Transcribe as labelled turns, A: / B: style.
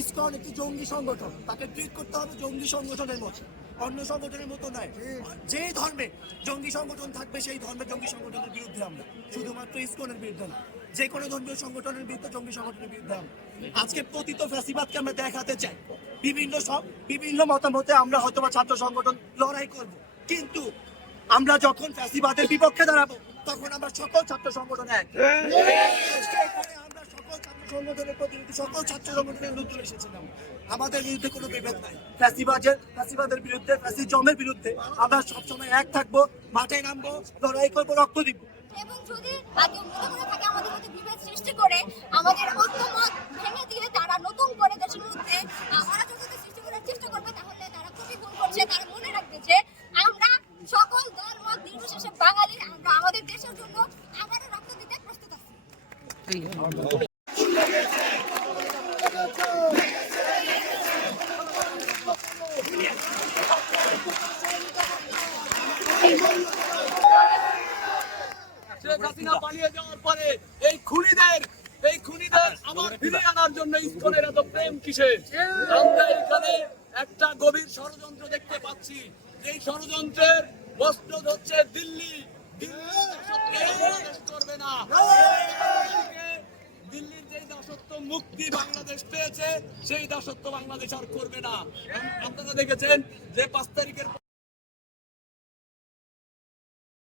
A: ISKCON একটি জঙ্গি সংগঠন। তাকে ট্রিট করতে হবে জঙ্গি সংগঠনের মতো। অন্য সংগঠনের মতো নয়। যে ধর্মে জঙ্গি সংগঠন থাকবে সেই ধর্মের জঙ্গি সংগঠনের বিরুদ্ধে আমরা। শুধুমাত্র ইসকনের বিরুদ্ধে না যে কোনো ধর্মীয় সংগঠনের বিরুদ্ধে জঙ্গি সংগঠনের বিরুদ্ধে আমরা। আজকে পতিত ফ্যাসিবাদকে আমরা দেখাতে চাই। বিভিন্ন সব বিভিন্ন মতামতে আমরা হয়তো বা ছাত্র সংগঠন লড়াই করব। কিন্তু আমরা যখন ফ্যাসিবাদের বিপক্ষে দাঁড়াবো তখন আমরা সকল ছাত্র সংগঠন এক। আমরা সকল ছাত্র সংগঠনের প্রতিনিধি সকল ছাত্র সংগঠনের বিরুদ্ধে এসেছিলাম। আমাদের বিরুদ্ধে কোনো বিভেদ নাই। ফ্যাসিবাজের ফ্যাসিবাদের বিরুদ্ধে ফ্যাসিজমের বিরুদ্ধে আমরা সবসময় এক থাকব মাঠে নামবো লড়াই করব রক্ত দিব।
B: এবং যদি আগে থাকে আমাদের মধ্যে বিভেদ সৃষ্টি করে আমাদের ঐক্যমত ভেঙে দিয়ে তারা নতুন করে দেশের মধ্যে অরাজকতা সৃষ্টি করার চেষ্টা করবে তাহলে তারা খুবই ভুল করছে। তারা মনে রাখবে যে আমরা সকল দল মত নির্বিশেষে বাঙালি আমরা আমাদের দেশের জন্য আবারও রক্ত দিতে প্রস্তুত আছি।
C: আমার ফিরিয়ে আনার জন্য ইস্কনের এত প্রেম আমরা এখানে একটা গভীর ষড়যন্ত্র দেখতে পাচ্ছি। এই ষড়যন্ত্রের মসনদ হচ্ছে দিল্লি। দিল্লি করবে না দিল্লির যে দাসত্ব মুক্তি বাংলাদেশ পেয়েছে সেই দাসত্ব বাংলাদেশ আর করবে না। আপনারা দেখেছেন যে পাঁচ তারিখের